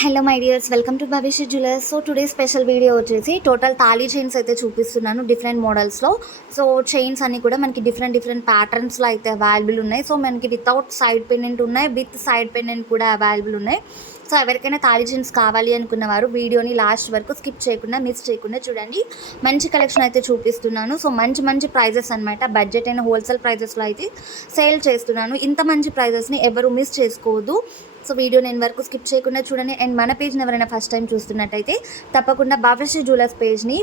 Hello my dears, welcome to Bhavishya jewellers. So today special video వచ్చేసి total తాళీ chains అయితే చూపిస్తున్నాను డిఫరెంట్ మోడల్స్లో. సో చైన్స్ అన్నీ కూడా మనకి డిఫరెంట్ ప్యాటర్న్స్లో అయితే అవైలబుల్ ఉన్నాయి. సో మనకి వితౌట్ సైడ్ పెండెంట్ ఉన్నాయి, విత్ సైడ్ పెండెంట్ కూడా అవైలబుల్ ఉన్నాయి. సో ఎవరికైనా తాళీ చైన్స్ కావాలి అనుకున్నవారు వీడియోని లాస్ట్ వరకు స్కిప్ చేయకుండా మిస్ చేయకుండా చూడండి. మంచి కలెక్షన్ అయితే చూపిస్తున్నాను. సో మంచి ప్రైజెస్ అనమాట. బడ్జెట్ అయిన హోల్సేల్ ప్రైజెస్లో అయితే సేల్ చేస్తున్నాను. ఇంత మంచి ప్రైజెస్ని ఎవరు మిస్ చేసుకోవద్దు. సో వీడియో నేను వరకు స్కిప్ చేయకుండా చూడండి. అండ్ మన పేజ్ని ఎవరైనా ఫస్ట్ టైం చూస్తున్నట్టయితే తప్పకుండా భవిష్య జ్యువెలర్స్ పేజ్ని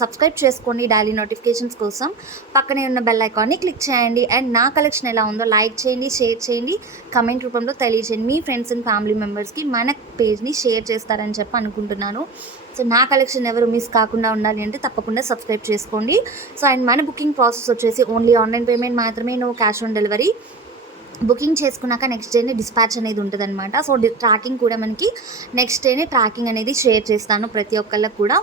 సబ్స్క్రైబ్ చేసుకోండి డైలీ నోటిఫికేషన్స్ కోసం. పక్కనే ఉన్న బెల్ ఐకాన్ని క్లిక్ చేయండి. అండ్ నా కలెక్షన్ ఎలా ఉందో లైక్ చేయండి, షేర్ చేయండి, కమెంట్ రూపంలో తెలియజేయండి. మీ ఫ్రెండ్స్ అండ్ ఫ్యామిలీ మెంబర్స్కి మన పేజ్ని షేర్ చేస్తారని చెప్పి అనుకుంటున్నాను. సో నా కలెక్షన్ ఎవరు మిస్ కాకుండా ఉండాలి అంటే తప్పకుండా సబ్స్క్రైబ్ చేసుకోండి. సో అండ్ మన బుకింగ్ ప్రాసెస్ వచ్చేసి ఓన్లీ ఆన్లైన్ పేమెంట్ మాత్రమే, no cash on delivery. Booking చేసుకున్నాక నెక్స్ట్ డేనే డిస్పాచ్ అనేది ఉంటుంది అనమాట. సో ట్రాకింగ్ కూడా మనకి నెక్స్ట్ డేనే ట్రాకింగ్ అనేది షేర్ చేస్తాను ప్రతి ఒక్కళ్ళకి కూడా.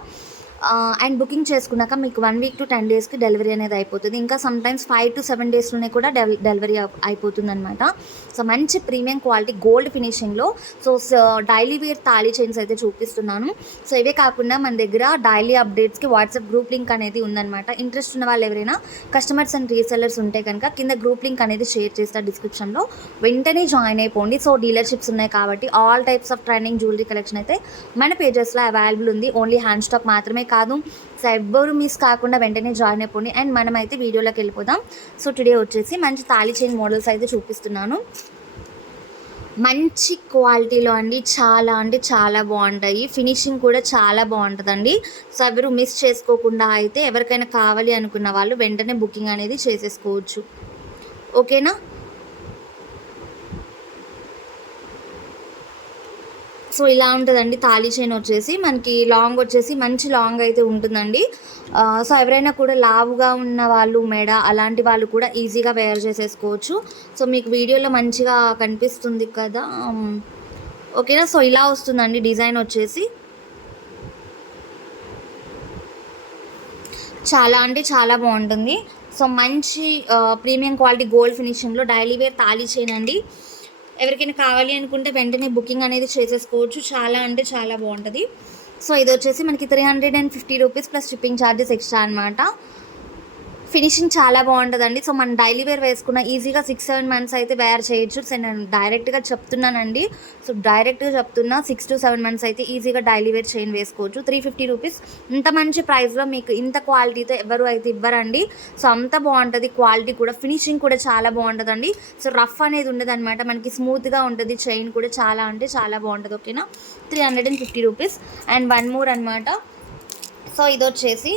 అండ్ బుకింగ్ చేసుకున్నాక మీకు 1 వీక్ to 10 డేస్కి డెలివరీ అనేది అయిపోతుంది. ఇంకా సమ్టైమ్స్ 5 to 7 డేస్లోనే కూడా డెలివరీ అయిపోతుంది అనమాట. సో మంచి ప్రీమియం క్వాలిటీ గోల్డ్ ఫినిషింగ్లో సో డైలీ వేర్ తాళీ చైన్స్ అయితే చూపిస్తున్నాను. సో ఇవే కాకుండా మన దగ్గర డైలీ అప్డేట్స్కి వాట్సాప్ గ్రూప్ లింక్ అనేది ఉందన్నమాట. ఇంట్రెస్ట్ ఉన్న వాళ్ళు ఎవరైనా కస్టమర్స్ అండ్ రీసెల్లర్స్ ఉంటే కనుక కింద గ్రూప్ లింక్ అనేది షేర్ చేస్తారు డిస్క్రిప్షన్లో, వెంటనే జాయిన్ అయిపోండి. సో డీలర్షిప్స్ ఉన్నాయి కాబట్టి all types of trending jewellery collection అయితే మన పేజెస్లో అవైలబుల్ ఉంది. ఓన్లీ హ్యాండ్ స్టాక్ మాత్రమే కాదు. సో ఎవ్వరు మిస్ కాకుండా వెంటనే జాయిన్ అయిపోండి. అండ్ మనమైతే వీడియోలోకి వెళ్ళిపోదాం. సో టుడే వచ్చేసి మంచి తాళీ చైన్ మోడల్స్ అయితే చూపిస్తున్నాను. మంచి క్వాలిటీలో అండి, చాలా అంటే చాలా బాగుంటాయి. ఫినిషింగ్ కూడా చాలా బాగుంటుందండి. సో ఎవరు మిస్ చేసుకోకుండా అయితే ఎవరికైనా కావాలి అనుకున్న వాళ్ళు వెంటనే బుకింగ్ అనేది చేసేసుకోవచ్చు. ఓకేనా? సో ఇలా ఉంటుందండి తాళీ చైన్ వచ్చేసి. మనకి లాంగ్ వచ్చేసి మంచి లాంగ్ అయితే ఉంటుందండి. సో ఎవరైనా కూడా లావుగా ఉన్న వాళ్ళు, మెడ అలాంటి వాళ్ళు కూడా ఈజీగా వేర్ చేసేసుకోవచ్చు. సో మీకు వీడియోలో మంచిగా కనిపిస్తుంది కదా, ఓకేనా? సో ఇలా వస్తుందండి డిజైన్ వచ్చేసి. చాలా అంటే చాలా బాగుంటుంది. సో మంచి ప్రీమియం క్వాలిటీ గోల్డ్ ఫినిషింగ్లో డైలీ వేర్ తాళీ చైన్ అండి. ఎవరికైనా కావాలి అనుకుంటే వెంటనే బుకింగ్ అనేది చేసేసుకోవచ్చు. చాలా అంటే చాలా బాగుంటుంది. సో ఇది వచ్చేసి మనకి 350 rupees plus shipping charges extra అనమాట. ఫినిషింగ్ చాలా బాగుంటుందండి. సో మనం డైలీ వేర్ వేసుకున్న ఈజీగా 6-7 మంత్స్ అయితే వేర్ చేయొచ్చు. సో నేను డైరెక్ట్గా చెప్తున్నానండి. సో డైరెక్ట్గా చెప్తున్నా 6 to 7 మంత్స్ అయితే ఈజీగా డైలీ వేర్ చైన్ వేసుకోవచ్చు. 350 రూపీస్ ఇంత మంచి ప్రైస్లో మీకు ఇంత క్వాలిటీతో ఎవరు అయితే ఇవ్వరండి. సో అంత బాగుంటుంది క్వాలిటీ కూడా, ఫినిషింగ్ కూడా చాలా బాగుంటుందండి. సో రఫ్ అనేది ఉండదు అనమాట, మనకి స్మూత్గా ఉంటుంది. చైన్ కూడా చాలా అంటే చాలా బాగుంటుంది. ఓకేనా? 350 రూపీస్. అండ్ వన్ మోర్ అనమాట. సో ఇది వచ్చేసి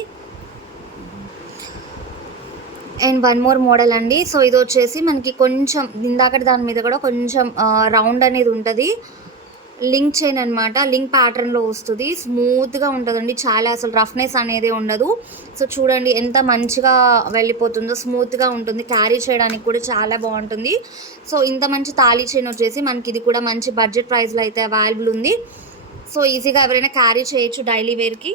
అండ్ వన్ మోర్ మోడల్ అండి. సో ఇది వచ్చేసి మనకి కొంచెం ఇందాక దాని మీద కూడా కొంచెం రౌండ్ అనేది ఉంటుంది. లింక్ చైన్ అనమాట. లింక్ ప్యాటర్న్లో వస్తుంది. స్మూత్గా ఉంటుందండి, చాలా అసలు రఫ్నెస్ అనేది ఉండదు. సో చూడండి ఎంత మంచిగా వెళ్ళిపోతుందో, స్మూత్గా ఉంటుంది. క్యారీ చేయడానికి కూడా చాలా బాగుంటుంది. సో ఇంత మంచి తాళీ చైన్ వచ్చేసి మనకి ఇది కూడా మంచి బడ్జెట్ ప్రైస్లో అయితే అవైలబుల్ ఉంది. సో ఈజీగా ఎవరైనా క్యారీ చేయొచ్చు డైలీ వేర్కి.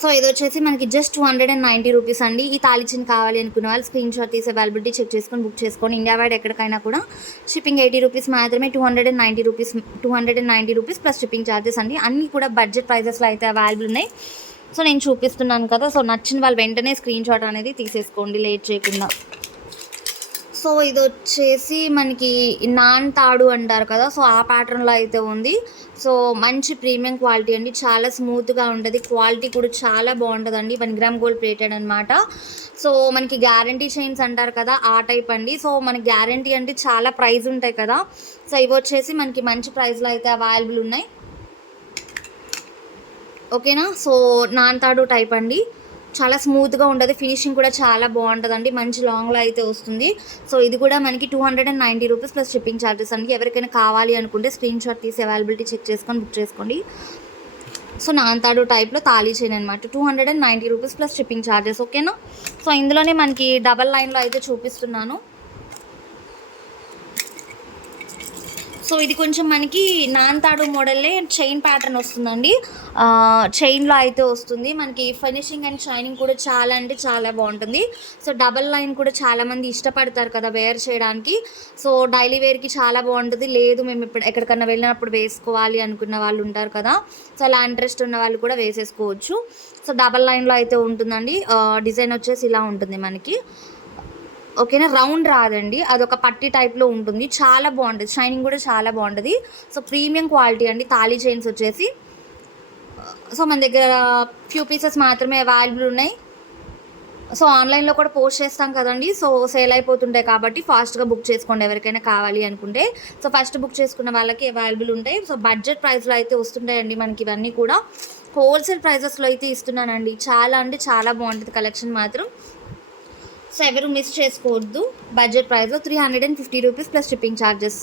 సో ఇది వచ్చేసి మనకి జస్ట్ 290 రూపీస్ అండి. ఈ తాళీ చైన్ కావాలి అనుకున్న వాళ్ళు స్క్రీన్ షాట్ తీసి అవైలబిలిటీ చెక్ చేసుకొని బుక్ చేసుకోండి. ఇండియా వైడ్ ఎక్కడికైనా కూడా షిప్పింగ్ 80 రూపీస్ మాత్రమే. 290 రూపీస్ ప్లస్ షిప్పింగ్ ఛార్జెస్ అండి. అన్నీ కూడా బడ్జెట్ ప్రైజెస్లో అయితే అవైలబుల్ ఉన్నాయి. సో నేను చూపిస్తున్నాను కదా. సో నచ్చిన వాళ్ళు వెంటనే స్క్రీన్ షాట్ అనేది తీసేసుకోండి లేట్ చేయకుండా. సో ఇది వచ్చేసి మనకి నాన్ తాడు అంటారు కదా, సో ఆ ప్యాటర్న్లో అయితే ఉంది. సో మంచి ప్రీమియం క్వాలిటీ అండి, చాలా స్మూత్గా ఉంటుంది. క్వాలిటీ కూడా చాలా బాగుంటుందండి. 1 గ్రామ్ గోల్డ్ ప్లేటెడ్ అనమాట. సో మనకి గ్యారంటీ చైన్స్ అంటారు కదా, ఆ టైప్ అండి. సో మనకి గ్యారంటీ అంటే చాలా ప్రైస్ ఉంటాయి కదా. సో ఇవి వచ్చేసి మనకి మంచి ప్రైస్లో అయితే అవైలబుల్ ఉన్నాయి. ఓకేనా? సో నాన్ తాడు టైప్ అండి, చాలా స్మూత్గా ఉంటుంది. ఫినిషింగ్ కూడా చాలా బాగుంటుందండి, మంచి లాంగ్లో అయితే వస్తుంది. సో ఇది కూడా మనకి 290 రూపీస్ ప్లస్ షిప్పింగ్ ఛార్జెస్ అండి. ఎవరికైనా కావాలి అనుకుంటే స్క్రీన్ షాట్ తీసి అవైలబిలిటీ చెక్ చేసుకొని బుక్ చేసుకోండి. సో నాంతాడు టైప్లో తాళీ చైన్ అనమాట. 290 రూపీస్ ప్లస్ షిప్పింగ్ ఛార్జెస్. ఓకేనా? సో ఇందులోనే మనకి డబల్ లైన్లో అయితే చూపిస్తున్నాను. సో ఇది కొంచెం మనకి నాన్తాడు మోడల్లే చైన్ ప్యాటర్న్ వస్తుందండి. చైన్లో అయితే వస్తుంది మనకి. ఫినిషింగ్ అండ్ షైనింగ్ కూడా చాలా అంటే చాలా బాగుంటుంది. సో డబల్ లైన్ కూడా చాలామంది ఇష్టపడతారు కదా వేర్ చేయడానికి. సో డైలీ వేర్కి చాలా బాగుంటుంది. లేదు మేము ఇప్పుడు ఎక్కడికన్నా వెళ్ళినప్పుడు వేసుకోవాలి అనుకున్న వాళ్ళు ఉంటారు కదా, సో అలా ఇంట్రెస్ట్ ఉన్న వాళ్ళు కూడా వేసేసుకోవచ్చు. సో డబల్ లైన్లో అయితే ఉంటుందండి. డిజైన్ వచ్చేసి ఇలా ఉంటుంది మనకి. ఓకేనా, రౌండ్ రాదండి, అదొక పట్టి టైప్లో ఉంటుంది. చాలా బాగుంటుంది, షైనింగ్ కూడా చాలా బాగుంటుంది. సో ప్రీమియం క్వాలిటీ అండి తాళీ చైన్స్ వచ్చేసి. సో మన దగ్గర ఫ్యూ పీసెస్ మాత్రమే అవైలబుల్ ఉన్నాయి. సో ఆన్లైన్లో కూడా పోస్ట్ చేస్తాం కదండి, సో సేల్ అయిపోతుంటాయి కాబట్టి ఫాస్ట్గా బుక్ చేసుకోండి ఎవరికైనా కావాలి అనుకుంటే. సో ఫస్ట్ బుక్ చేసుకున్న వాళ్ళకి అవైలబుల్ ఉంటాయి. సో బడ్జెట్ ప్రైస్లో అయితే వస్తుంటాయండి మనకి ఇవన్నీ కూడా. హోల్సేల్ ప్రైజెస్లో అయితే ఇస్తున్నానండి. చాలా అంటే చాలా బాగుంటుంది కలెక్షన్ మాత్రం. సో ఎవరు మిస్ చేసుకోవద్దు. బడ్జెట్ ప్రైస్లో 350 రూపీస్ ప్లస్ షిప్పింగ్ ఛార్జెస్.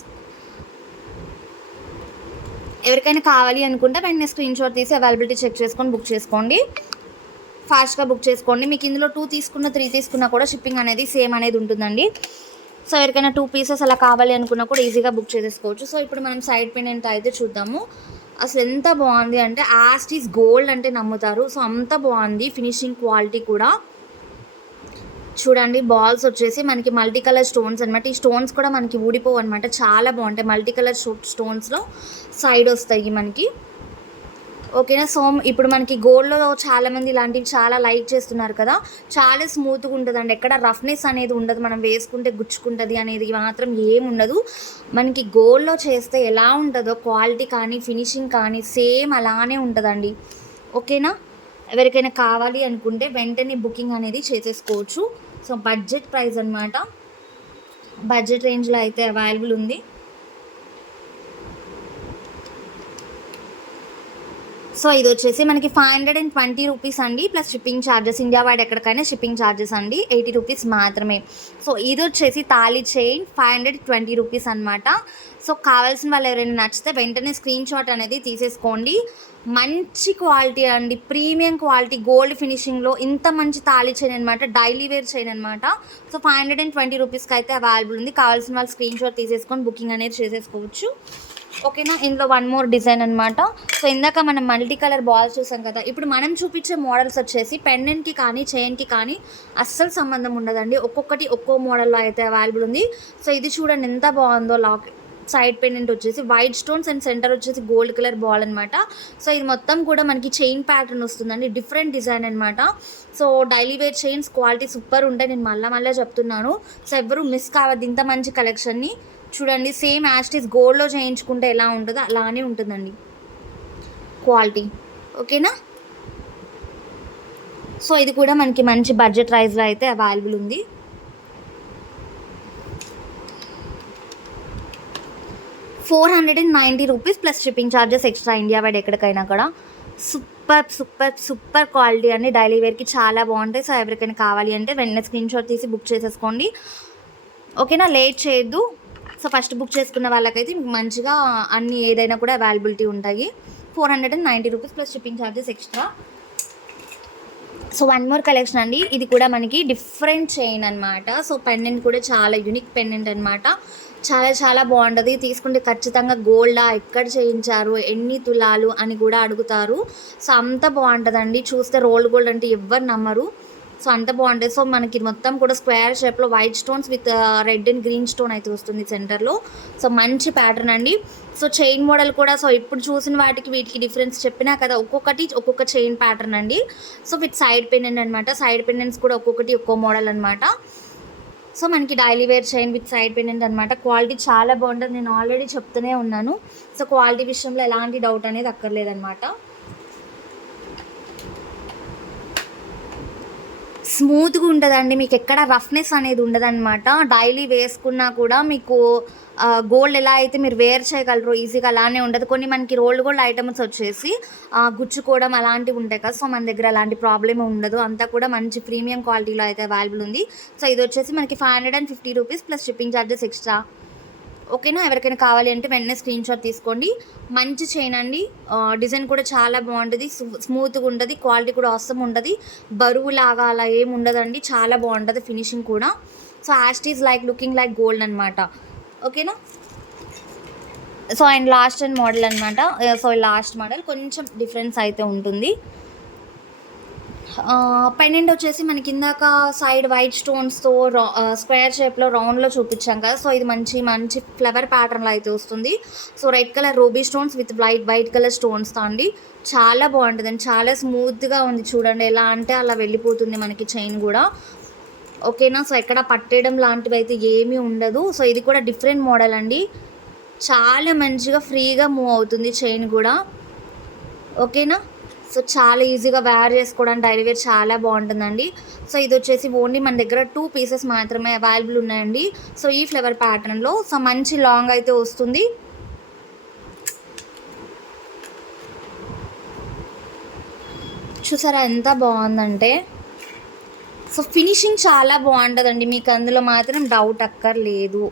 ఎవరికైనా కావాలి అనుకుంటే వెంటనే స్క్రీన్ షాట్ తీసి అవైలబిలిటీ చెక్ చేసుకొని బుక్ చేసుకోండి. ఫాస్ట్గా బుక్ చేసుకోండి. మీకు ఇందులో 2 తీసుకున్న 3 తీసుకున్నా కూడా షిప్పింగ్ అనేది సేమ్ అనేది ఉంటుందండి. సో ఎవరికైనా 2 పీసెస్ అలా కావాలి అనుకున్నా కూడా ఈజీగా బుక్ చేసేసుకోవచ్చు. సో ఇప్పుడు మనం సైడ్ పెండెంట్ అయితే చూద్దాము. అసలు ఎంత బాగుంది అంటే యాస్టీస్ గోల్డ్ అంటే నమ్ముతారు. సో అంత బాగుంది ఫినిషింగ్ క్వాలిటీ కూడా. చూడండి బాల్స్ వచ్చేసి మనకి మల్టీ కలర్ స్టోన్స్ అనమాట. ఈ స్టోన్స్ కూడా మనకి ఊడిపోవు అనమాట, చాలా బాగుంటాయి. మల్టీ కలర్ స్టోన్స్లో సైడ్ వస్తాయి మనకి. ఓకేనా. సో ఇప్పుడు మనకి గోల్డ్లో చాలామంది ఇలాంటివి చాలా లైక్ చేస్తున్నారు కదా. చాలా స్మూత్గా ఉంటుందండి, ఎక్కడ రఫ్నెస్ అనేది ఉండదు. మనం వేసుకుంటే గుచ్చుకుంటుంది అనేది మాత్రం ఏముండదు. మనకి గోల్డ్లో చేస్తే ఎలా ఉంటుందో క్వాలిటీ కానీ ఫినిషింగ్ కానీ సేమ్ అలానే ఉంటుందండి. ఓకేనా. ఎవరికైనా కావాలి అనుకుంటే వెంటనే బుకింగ్ అనేది చేసేసుకోవచ్చు. సో బడ్జెట్ ప్రైస్ అనమాట, బడ్జెట్ రేంజ్లో అయితే అవైలబుల్ ఉంది. సో ఇది వచ్చేసి మనకి 520 రూపీస్ అండి plus shipping charges. India wide ఎక్కడికైనా షిప్పింగ్ ఛార్జెస్ అండి 80 రూపీస్ మాత్రమే. సో ఇది వచ్చేసి తాళీ చైన్ 520 రూపీస్ అనమాట. సో కావాల్సిన వాళ్ళు ఎవరైనా నచ్చితే వెంటనే స్క్రీన్ షాట్ అనేది తీసేసుకోండి. మంచి క్వాలిటీ అండి, ప్రీమియం క్వాలిటీ గోల్డ్ ఫినిషింగ్లో ఇంత మంచి తాళీ చైన్ అనమాట, డైలీ వేర్ చైన్ అనమాట. సో 520 రూపీస్కి అయితే అవైలబుల్ ఉంది. కావాల్సిన వాళ్ళు స్క్రీన్ షాట్ తీసేసుకొని బుకింగ్ అనేది చేసేసుకోవచ్చు. ఓకేనా. ఇందులో వన్ మోర్ డిజైన్ అనమాట. సో ఇందాక మనం మల్టీ కలర్ బాల్స్ చూసాం కదా, ఇప్పుడు మనం చూపించే మోడల్స్ వచ్చేసి పెండెంట్కి కానీ చైన్కి కానీ అస్సలు సంబంధం ఉండదండి. ఒక్కొక్కటి ఒక్కో మోడల్లో అయితే అవైలబుల్ ఉంది. సో ఇది చూడండి ఎంత బాగుందో. లాక్ సైడ్ పెండెంట్ వచ్చేసి వైట్ స్టోన్స్ అండ్ సెంటర్ వచ్చేసి గోల్డ్ కలర్ బాల్ అనమాట. సో ఇది మొత్తం కూడా మనకి చైన్ ప్యాటర్న్ వస్తుందండి, డిఫరెంట్ డిజైన్ అనమాట. So daily wear chains quality super ఉంటాయి, నేను మళ్ళీ చెప్తున్నాను. సో ఎవరు మిస్ కావద్దు ఇంత మంచి కలెక్షన్ని. చూడండి సేమ్ యాస్టీస్ గోల్డ్లో చేయించుకుంటే ఎలా ఉంటుందో అలానే ఉంటుందండి క్వాలిటీ. ఓకేనా. సో ఇది కూడా మనకి మంచి బడ్జెట్ ప్రైస్లో అయితే అవైలబుల్ ఉంది. ₹490 plus shipping charges extra India wide ఎక్కడికైనా కూడా. సూపర్ క్వాలిటీ అండి, డైలీ వేర్కి చాలా బాగుంటాయి. సో ఎవరికైనా కావాలి అంటే వెంటనే స్క్రీన్ షాట్ తీసి బుక్ చేసేసుకోండి. ఓకేనా, లేట్ చేయొద్దు. సో ఫస్ట్ బుక్ చేసుకున్న వాళ్ళకైతే మీకు మంచిగా అన్ని ఏదైనా కూడా అవైలబిలిటీ ఉంటాయి. ₹490 plus shipping charges extra. So one more collection అండి, ఇది కూడా మనకి డిఫరెంట్ చైన్ అనమాట. సో పెండెంట్ కూడా చాలా యూనిక్ పెండెంట్ అనమాట, చాలా బాగుంటుంది. తీసుకుంటే ఖచ్చితంగా గోల్డా, ఎక్కడ చేయించారు, ఎన్ని తులాలు అని కూడా అడుగుతారు. సో అంత బాగుంటుందండి, చూస్తే రోల్డ్ గోల్డ్ అంటే ఎవ్వరు నమ్మరు. సో అంత బాగుంటుంది. సో మనకి మొత్తం కూడా స్క్వేర్ షేప్లో white stones with red and green stone అయితే వస్తుంది సెంటర్లో. సో మంచి ప్యాటర్న్ అండి. సో చైన్ మోడల్ కూడా సో ఇప్పుడు చూసిన వాటికి వీటికి డిఫరెన్స్ చెప్పినా కదా, ఒక్కొక్కటి ఒక్కొక్క చైన్ ప్యాటర్న్ అండి. సో విత్ సైడ్ పెండెంట్ అనమాట. సైడ్ పెండెంట్స్ కూడా ఒక్కొక్కటి ఒక్కో మోడల్ అనమాట. సో మనకి daily wear chain with side pendant అనమాట. క్వాలిటీ చాలా బాగుంటుంది, నేను ఆల్రెడీ చెప్తూనే ఉన్నాను. సో క్వాలిటీ విషయంలో ఎలాంటి డౌట్ అనేది అక్కర్లేదనమాట. స్మూత్గా ఉంటుందండి, మీకు ఎక్కడ రఫ్నెస్ అనేది ఉండదన్నమాట. డైలీ వేసుకున్నా కూడా మీకు గోల్డ్ ఎలా అయితే మీరు వేర్ చేయగలరో ఈజీగా అలానే ఉండదు. కొన్ని మనకి రోల్డ్ గోల్డ్ ఐటమ్స్ వచ్చేసి గుచ్చుకోవడం అలాంటివి ఉంటాయి కదా, సో మన దగ్గర అలాంటి ప్రాబ్లమ్ ఉండదు. అంతా కూడా మంచి ప్రీమియం క్వాలిటీలో అయితే అవైలబుల్ ఉంది. సో ఇది వచ్చేసి మనకి ₹550 ప్లస్ షిప్పింగ్ ఛార్జెస్ ఎక్స్ట్రా. ఓకేనా, ఎవరికైనా కావాలి అంటే వెంటనే స్క్రీన్ షాట్ తీసుకోండి. మంచి చైన్ అండి, డిజైన్ కూడా చాలా బాగుంటుంది, స్మూత్గా ఉంటుంది, క్వాలిటీ కూడా అవసరం ఉంటుంది, బరువు లాగా అలా ఏమి ఉండదండి, చాలా బాగుంటుంది ఫినిషింగ్ కూడా. సో యాస్టీస్ లైక్ లుకింగ్ లైక్ గోల్డ్ అనమాట. ఓకేనా. So and last and model అనమాట. సో లాస్ట్ మోడల్ కొంచెం డిఫరెన్స్ అయితే ఉంటుంది. పెండెంట్ వచ్చేసి మనకి ఇందాక సైడ్ వైట్ స్టోన్స్తో స్క్వేర్ షేప్లో రౌండ్లో చూపించాం కదా. సో ఇది మంచి మంచి ఫ్లవర్ ప్యాటర్న్లో అయితే వస్తుంది. So red colour ruby stones with white colour స్టోన్స్తో అండి. చాలా బాగుంటుందండి, చాలా స్మూత్గా ఉంది చూడండి. ఎలా అంటే అలా వెళ్ళిపోతుంది మనకి చైన్ కూడా. ఓకేనా. సో ఎక్కడ పట్టేయడం లాంటివి అయితే ఏమీ ఉండదు. సో ఇది కూడా డిఫరెంట్ మోడల్ అండి. చాలా మంచిగా ఫ్రీగా మూవ్ అవుతుంది చైన్ కూడా. ఓకేనా. సో చాలా ఈజీగా వేర్ చేసుకోవడానికి డైలీ వేర్ చాలా బాగుంటుందండి. సో ఇది వచ్చేసి ఓన్లీ మన దగ్గర 2 పీసెస్ మాత్రమే అవైలబుల్ ఉన్నాయండి. సో ఈ ఫ్లవర్ ప్యాటర్న్లో సో మంచి లాంగ్ అయితే వస్తుంది. చూసారా ఎంత బాగుందంటే. సో ఫినిషింగ్ చాలా బాగుంటుందండి, మీకు అందులో మాత్రం డౌట్ అక్కర్లేదు.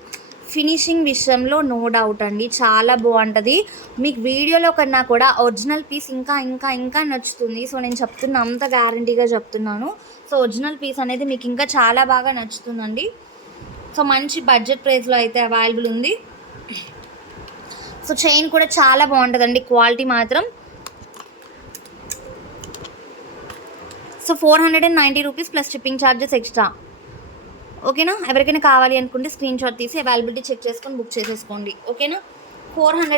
ఫినిషింగ్ విషయంలో నో డౌట్ అండి, చాలా బాగుంటుంది. మీకు వీడియోలో కన్నా కూడా ఒరిజినల్ పీస్ ఇంకా ఇంకా ఇంకా నచ్చుతుంది. సో నేను చెప్తున్నా, అంత గ్యారంటీగా చెప్తున్నాను. సో ఒరిజినల్ పీస్ అనేది మీకు ఇంకా చాలా బాగా నచ్చుతుందండి. సో మంచి బడ్జెట్ ప్రైస్లో అయితే అవైలబుల్ ఉంది. సో చైన్ కూడా చాలా బాగుంటుందండి, క్వాలిటీ మాత్రం. So 490 rupees plus shipping charges extra. ఓకేనా. ఎవరికైనా కావాలి అనుకుంటే స్క్రీన్ షాట్ తీసి అవైలబిలిటీ చెక్ చేసుకొని బుక్ చేసేసుకోండి. ఓకేనా. 400